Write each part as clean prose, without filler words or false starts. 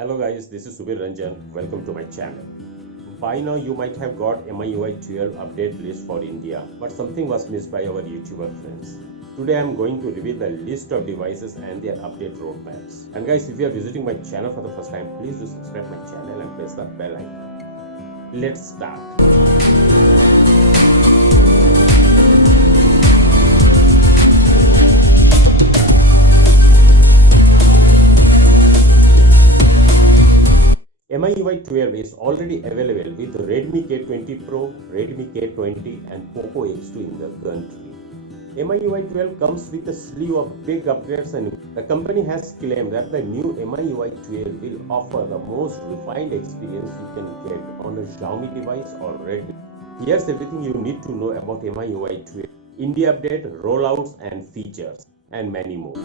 Hello guys, this is Subir Ranjan. Welcome to my channel. By now you might have got MIUI 12 update list for India, but something was missed by our YouTuber friends. Today I am going to reveal the list of devices and their update roadmaps. And guys, if you are visiting my channel for the first time, please do subscribe my channel and press the bell icon. Let's start. MIUI 12 is already available with Redmi K20 Pro, Redmi K20 and Poco X2 in the country. MIUI 12 comes with a slew of big upgrades, and the company has claimed that the new MIUI 12 will offer the most refined experience you can get on a Xiaomi device or Redmi. Here's everything you need to know about MIUI 12, India update, rollouts and features, and many more.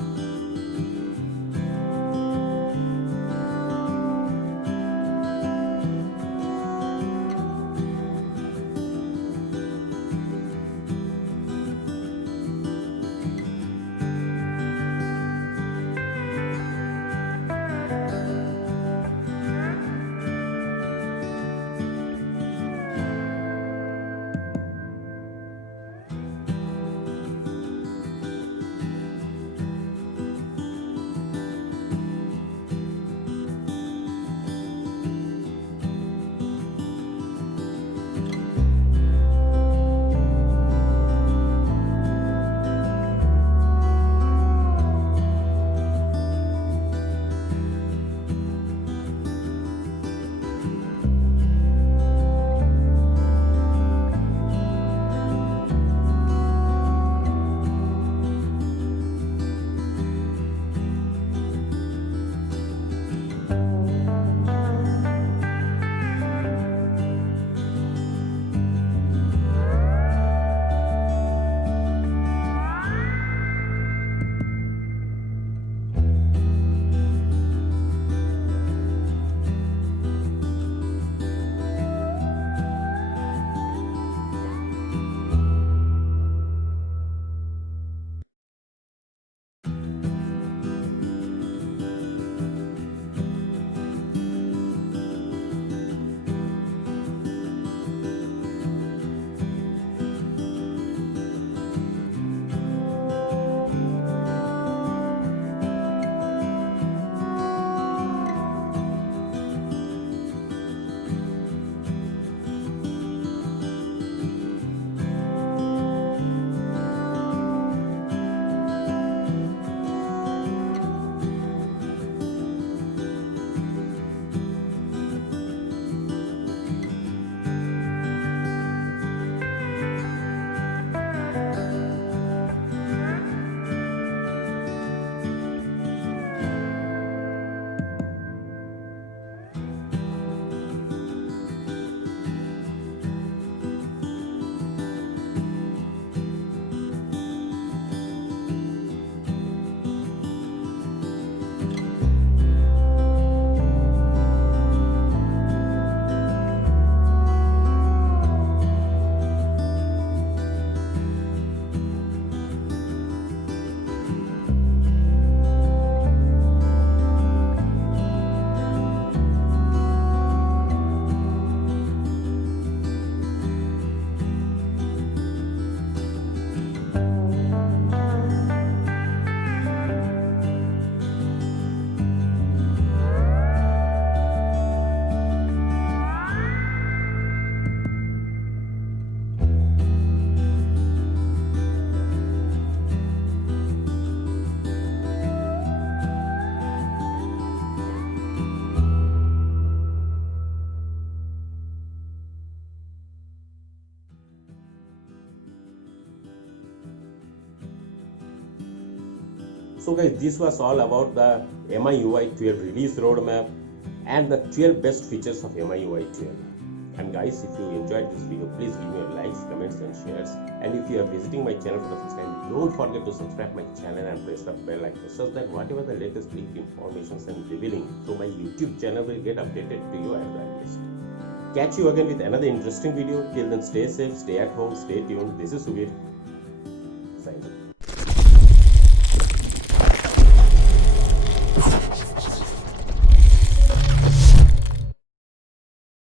So guys, this was all about the MIUI 12 release roadmap and the 12 best features of MIUI 12. And guys, if you enjoyed this video, please give me your likes, comments and shares. And if you are visiting my channel for the first time, don't forget to subscribe my channel and press the bell icon so that whatever the latest leaked informations and revealing through my YouTube channel will get updated to you at the earliest. Catch you again with another interesting video. Till then, stay safe, stay at home, stay tuned. This is Subir.